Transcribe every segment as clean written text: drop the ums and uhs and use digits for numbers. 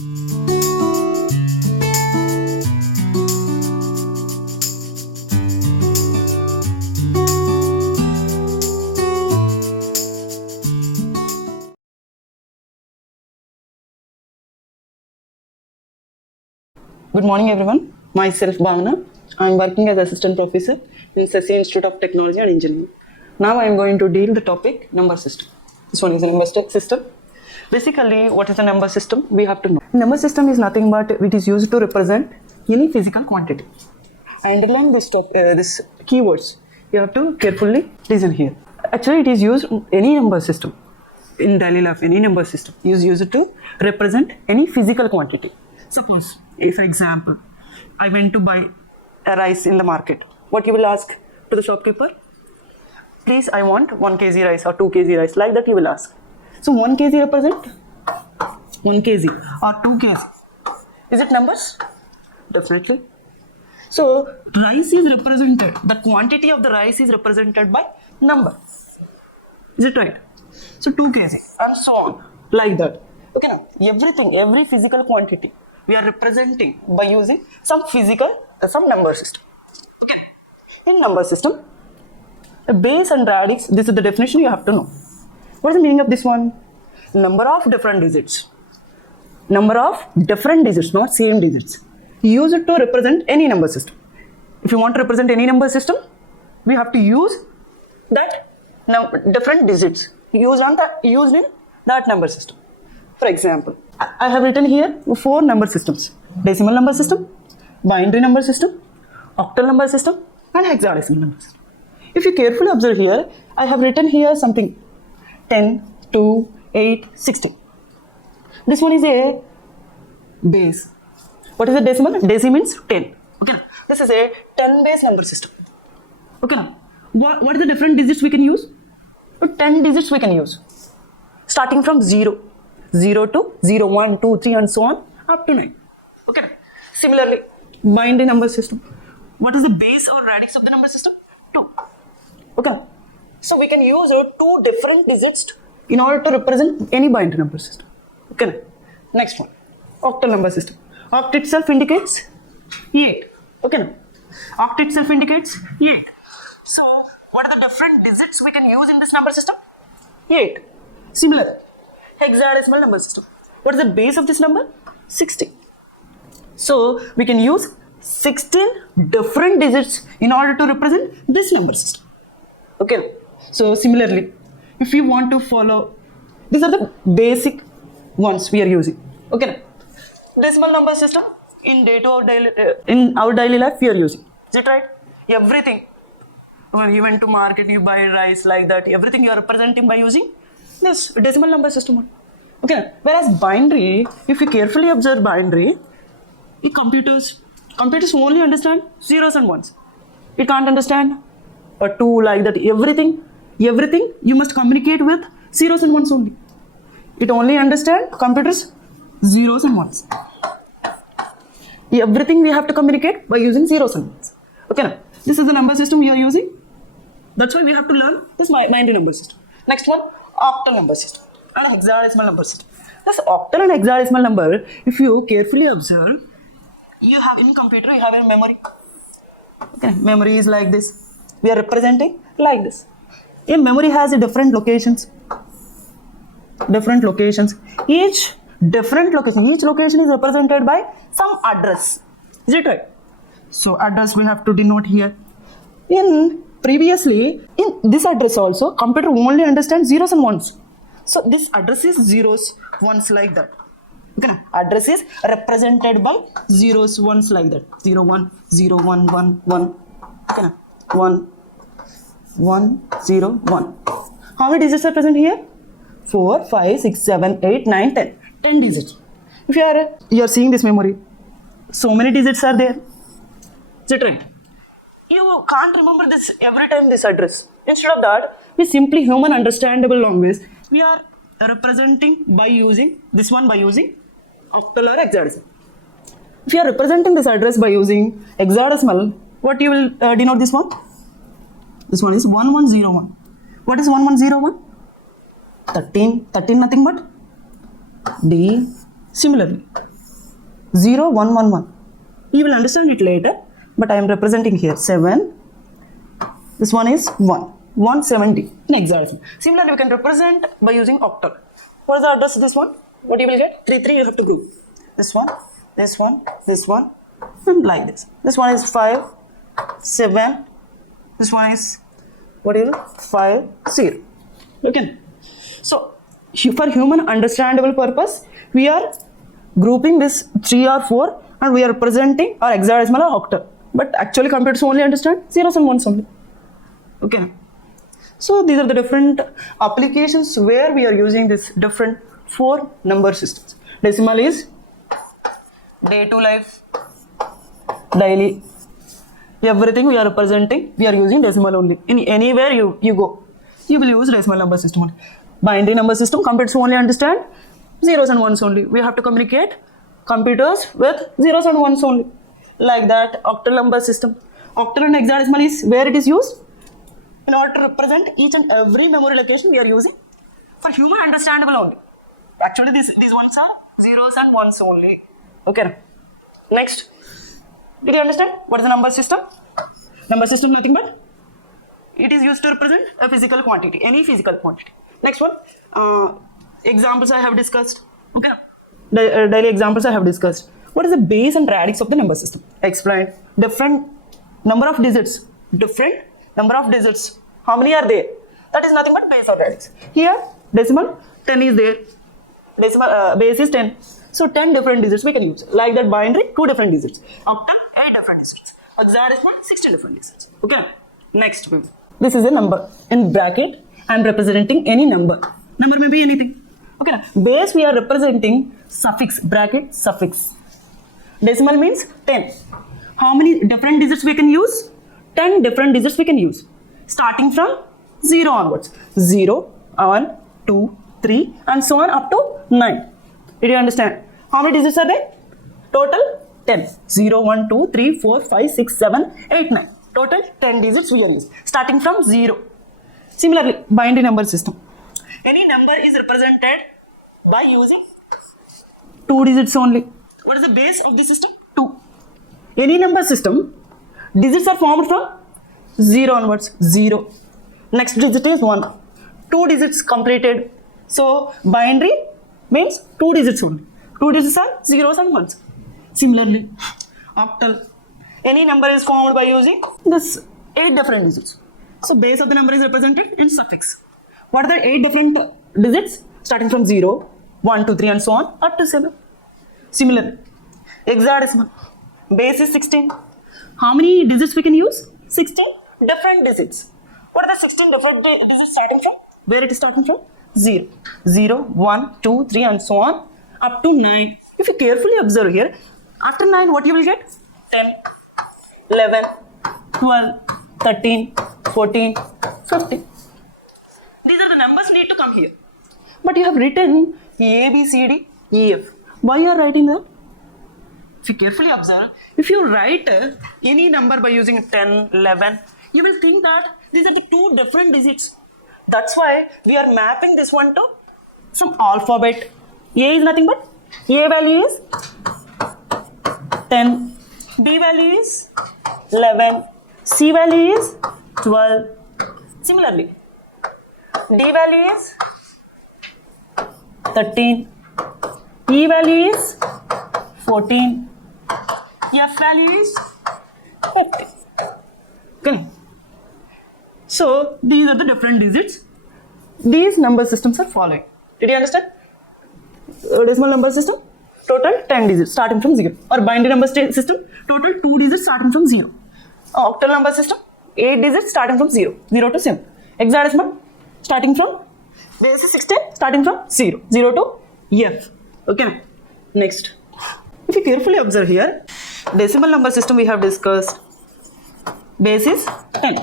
Good morning everyone, myself Bhavana. I am working as assistant professor in Sasi Institute of Technology and Engineering. Now I am going to deal the topic number system. This one is a number system. Basically, what is a number system? We have to know. Number system is nothing but it is used to represent any physical quantity. I underline this keywords. You have to carefully listen here. Actually, it is used in any number system. In daily life, any number system is used to represent any physical quantity. Suppose, if for example, I went to buy a rice in the market. What you will ask to the shopkeeper? Please, I want 1 kg rice or 2 kg rice. Like that you will ask. So 1 kg represent 1 kg or 2 kg. Is it numbers? Definitely. So rice is represented. The quantity of the rice is represented by number. Is it right? So 2 kg and so on. Like that. Okay now, every physical quantity we are representing by using some number system. Okay. In number system, a base and radix, this is the definition you have to know. What is the meaning of this one? Number of different digits. Number of different digits, not same digits. Use it to represent any number system. If you want to represent any number system, we have to use that different digits used in that number system. For example, I have written here 4 number systems: decimal number system, binary number system, octal number system, and hexadecimal number system. If you carefully observe here, I have written here something 10, 2, 8, 16. This one is a base. What is a decimal? Deci means 10. Okay. This is a 10 base number system. Okay. What are the different digits we can use? 10 digits we can use. Starting from 0 to 0, 1, 2, 3 and so on up to 9. Okay. Similarly, binary number system. What is the base or radix of the number system? 2. Okay. So we can use 2 different digits in order to represent any binary number system. Okay. Next one, octal number system. Oct itself indicates 8. Okay. Oct itself indicates 8. So what are the different digits we can use in this number system? 8. Similar. Hexadecimal number system. What is the base of this number? 16. So we can use 16 different digits in order to represent this number system. Okay. So similarly, if you want to follow, these are the basic ones we are using. Okay. Decimal number system in our daily life we are using. Is it right? Everything. When you went to market, you buy rice like that. Everything you are representing by using this decimal number system. Okay. Whereas binary, if you carefully observe binary, computers only understand zeros and ones. It can't understand a 2 like that. Everything you must communicate with zeros and ones only. It only understand computers zeros and ones. Everything we have to communicate by using zeros and ones. Okay now, this is the number system we are using. That's why we have to learn this binary number system. Next one, octal number system and hexadecimal number system. This octal and hexadecimal number, if you carefully observe, you have in computer, you have a memory. Okay, memory is like this. We are representing like this. A memory has different locations. Each location is represented by some address. Is it right? So address we have to denote here. Previously, in this address also, computer only understands zeros and ones. So this address is zeros, ones like that. Okay, address is represented by zeros, ones like that. 0, 1, 0, 1, 1, 1. Okay, 1, 1, 0, 1. How many digits are present here? 4, 5, 6, 7, 8, 9, 10. 10 digits. If you are seeing this memory, so many digits are there. Is it right? You can't remember this every time this address. Instead of that, we simply human understandable language. We are representing by using this one by using octal or hexadecimal. If you are representing this address by using hexadecimal, what you will denote this one? This one is 1101. What is 1101? 13 nothing but D Similarly, 0, 1, 1, 1. You will understand it later, but I am representing here 7. This one is 1. 170 in hexadecimal. Similarly, we can represent by using octal. What is the address of this one? What you will get? 3, 3 you have to group. This one, this one, this one, and like this. This one is 5, 7. This one is, what is it? 5, 0. Okay. So, for human understandable purpose, we are grouping this 3 or 4 and we are representing our hexadecimal or octal. But actually computers only understand zeros and ones only. Okay. So these are the different applications where we are using this different 4 number systems. Decimal is day to life, daily. Everything we are representing, we are using decimal only. In anywhere you go, you will use decimal number system only. Binary number system, computers only understand zeros and ones only. We have to communicate computers with zeros and ones only. Like that, octal number system. Octal and hexadecimal is where it is used. In order to represent each and every memory location, we are using for human understandable only. Actually, these ones are zeros and ones only. Okay. Next, did you understand what is the number system? Number system nothing but it is used to represent a physical quantity, any physical quantity. Next one, examples I have discussed. Okay. Daily examples I have discussed. What is the base and radix of the number system? Explain. Different number of digits. Different number of digits. How many are there? That is nothing but base or radix. Here, decimal 10 is there. Decimal base is 10. So 10 different digits we can use. Like that binary, 2 different digits. Octal, 8 different digits. Hexadecimal, 16 different digits. Okay. Next, this is a number. In bracket, I am representing any number. Number may be anything. Okay. Base we are representing suffix. Bracket, suffix. Decimal means 10. How many different digits we can use? 10 different digits we can use. Starting from 0 onwards. 0, 1, 2, 3 and so on up to 9. Did you understand? How many digits are there? Total 10. 0, 1, 2, 3, 4, 5, 6, 7, 8, 9. Total 10 digits we are using. Starting from 0. Similarly, binary number system. Any number is represented by using 2 digits only. What is the base of the system? 2. Any number system, digits are formed from 0 onwards. 0. Next digit is 1. 2 digits completed. So, binary means 2 digits only. 2 digits are zeros and ones. Similarly, octal. Any number is formed by using this 8 different digits. So, base of the number is represented in suffix. What are the 8 different digits? Starting from 0, 1, 2, 3 and so on up to 7. Similarly, hexadecimal. Base is 16. How many digits we can use? 16 different digits. What are the 16 different digits starting from? Where it is starting from? 0. 0, 1, 2, 3 and so on up to 9. If you carefully observe here, after 9 what you will get? 10, 11, 12, 13, 14, 15. These are the numbers need to come here. But you have written A, B, C, D, E, F. Why you are writing them? If you carefully observe, if you write any number by using 10, 11, you will think that these are the 2 different digits. That's why we are mapping this one to some alphabet. A is nothing but A value is 10, B value is 11, C value is 12. Similarly, D value is 13, E value is 14, F value is 50. Okay. So, these are the different digits. These number systems are following. Did you understand? Decimal number system, total 10 digits starting from 0. Or binary number system, total 2 digits starting from 0. Octal number system, 8 digits starting from 0. 0 to 7. Hexadecimal, starting from base is 16, starting from 0. 0 to F. Okay. Next. If you carefully observe here, decimal number system we have discussed. Base is 10.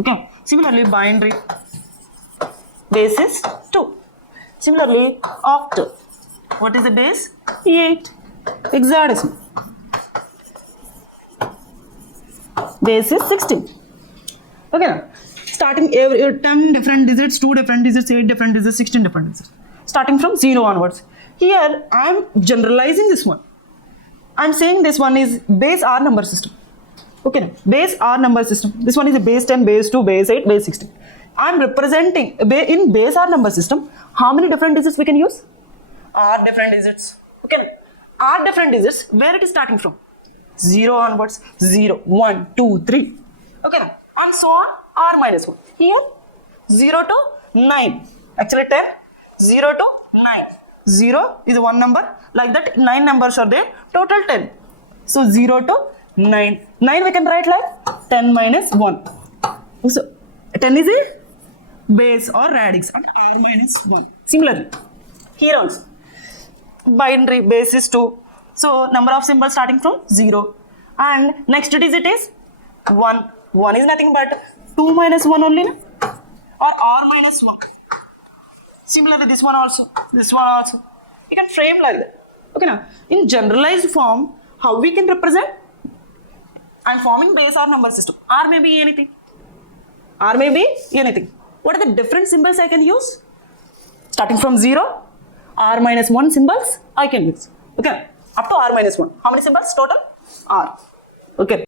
Okay. Similarly, binary. Base is 2. Similarly, octal. What is the base? 8. Hexadecimal. Base is 16. Okay. Now, starting every 10 different digits, 2 different digits, 8 different digits, 16 different digits. Starting from 0 onwards. Here I am generalizing this one. I am saying this one is base R number system. Okay, now base R number system. This one is a base 10, base 2, base 8, base 16. I am representing in base R number system. How many different digits we can use? R different digits. Okay, now R different digits. Where it is starting from? 0 onwards. 0, 1, 2, 3. Okay, now and so on. R minus 1. Here 0 to 9. Actually 10. 0 to 9. 0 is one number. Like that 9 numbers are there. Total 10. So 0 to 9. 9 we can write like 10 minus 1. So 10 is a base or radix on R minus 1. Similarly, here also binary base is 2. So number of symbols starting from 0. And next digit is 1. 1 is nothing but 2 minus 1 only, no? Or R minus 1. Similarly, this one also. This one also. You can frame like that. Okay, now in generalized form, how we can represent? I am forming base R number system. R may be anything. R may be anything. What are the different symbols I can use? Starting from 0, R minus 1 symbols I can use. Okay, up to R minus 1. How many symbols total? R. Okay.